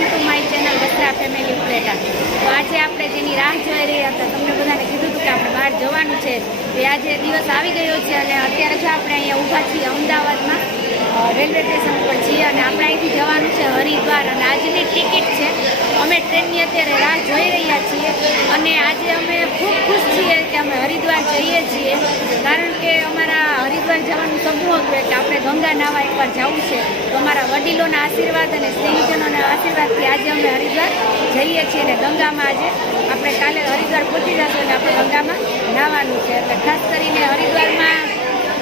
Welcome to my channel Basra family Upleta. તો આજે આપણે જેની રાહ જોઈ રહ્યા હતા, તમને બધાને કીધું હતું કે આપણે બહાર જવાનું છે, તો આજે દિવસ આવી ગયો છે અને અત્યારે જો આપણે અહીંયા ઊભા છીએ અમદાવાદમાં રેલવે સ્ટેશન ઉપર છીએ અને આપણે અહીંથી જવાનું છે હરિદ્વાર અને આજની ટિકિટ છે। અમે ટ્રેનની અત્યારે રાહ જોઈ રહ્યા છીએ અને આજે અમે ખૂબ ખુશ છીએ કે અમે હરિદ્વાર જઈએ છીએ, કારણ કે અમારા હરિદ્વાર જવાનું સપનું હતું કે આપણે ગંગા નાહવા એકવાર જવું છે। તો અમારા વડીલોના આશીર્વાદ અને સ્નેહીજનોના આશીર્વાદથી આજે અમે હરિદ્વાર જઈએ છીએ અને ગંગામાં આજે આપણે કાલે હરિદ્વાર પહોંચી જશું અને આપણે ગંગામાં નાહવાનું છે। એટલે ખાસ કરીને હરિદ્વારમાં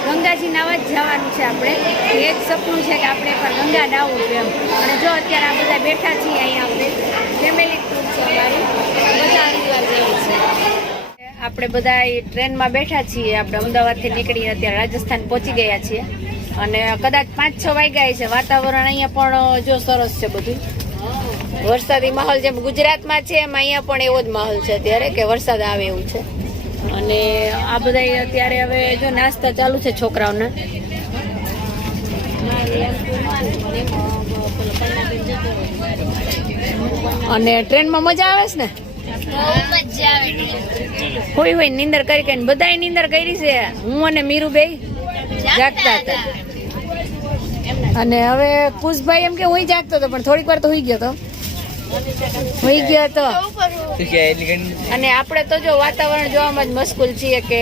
ગંગાજી નાહવા જ જવાનું છે આપણે, એ જ સપનું છે કે આપણે એકવાર ગંગા નાહવું છે એમ। અને જો અત્યારે આ બધા બેઠા છીએ અહીંયા, આપણે ફેમિલી ટ્રીપ છે અમારું, બધા હરિદ્વાર જઈએ છીએ। આપણે બધા ટ્રેનમાં બેઠા છીએ, આપણે અમદાવાદથી નીકળીને અત્યારે રાજસ્થાન પહોંચી ગયા છીએ અને કદાચ 5-6 વાગ્યા છે। વાતાવરણ અહીંયા પણ જો સરસ છે, બધું વરસાદી માહોલ જેમ ગુજરાતમાં છે એમ અહીંયા પણ એવો જ માહોલ છે અત્યારે કે વરસાદ આવે એવું છે। અને આ બધા અત્યારે હવે જો નાસ્તા ચાલુ છે છોકરાઓના। અને ટ્રેનમાં મજા આવે છે ને? હોય નીંદર કરી કરીને બધાય નીંદર કરી છે, હું અને મીરુ બે જાગતા હતા અને હવે કુશભાઈ એમ કે હું જાગતો હતો પણ થોડીક વાર તો હુઈ ગયો હતો। અને આપણે તો જો વાતાવરણ જોવામાં જ મશગુલ છીએ કે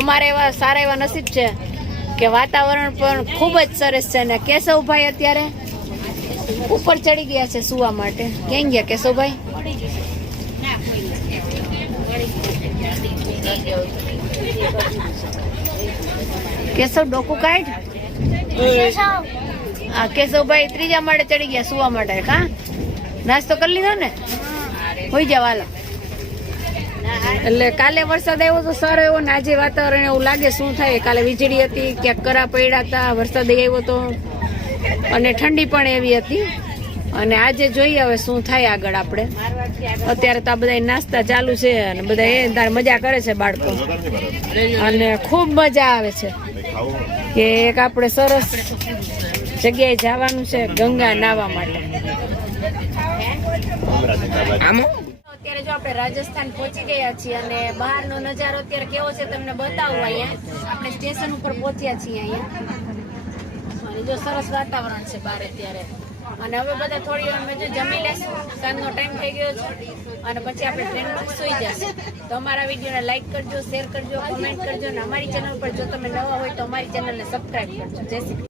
અમારે એવા સારા એવા નસીબ છે કે વાતાવરણ પણ ખૂબ જ સરસ છે। અને કેશવભાઈ અત્યારે ઉપર ચડી ગયા છે સુવા માટે। ક્યાં ગયા કેશવભાઈ? કેશવ ડોકું કાઢ। હા, કેશવભાઈ ત્રીજા માળે ચડી ગયા સુવા માટે। કા નાસ્તો કરી લીધો ને? હોઈ જાવ હાલો। એટલે કાલે વરસાદ આવ્યો તો સારો એવો ને આજે વાતાવરણ એવું લાગે શું થાય। કાલે વીજળી હતી, ક્યાંક કરા પડ્યા હતા, વરસાદ આવ્યો તો અને ઠંડી પણ એવી હતી અને આજે જોઈએ હવે શું થાય આગળ। આપણે અત્યારે તો આ બધા નાસ્તા ચાલુ છે અને બધા એ તાર મજા કરે છે બાળકો અને ખૂબ મજા આવે છે કે એક આપણે સરસ જગ્યાએ જવાનું છે ગંગા નાહવા માટે। અત્યારે જો આપણે રાજસ્થાન પહોંચી ગયા છીએ અને બહારનો નજારો અત્યારે કેવો છે તમને બતાવું। અહીંયા આપણે સ્ટેશન ઉપર પહોંચ્યા છીએ અહીંયા અને જો સરસ વાતાવરણ છે બહાર અત્યારે। અને હવે બધા થોડી વાર જો જમી લેશું, સાંજનો ટાઈમ થઈ ગયો છે અને પછી આપણે ટ્રેનમાં સુઈ જશું। તો અમારા વિડીયોને લાઈક કરજો, શેર કરજો, કોમેન્ટ કરજો અને અમારી ચેનલ પર જો તમે નવા હોય તો અમારી ચેનલને સબસ્ક્રાઈબ કરજો। જય શ્રી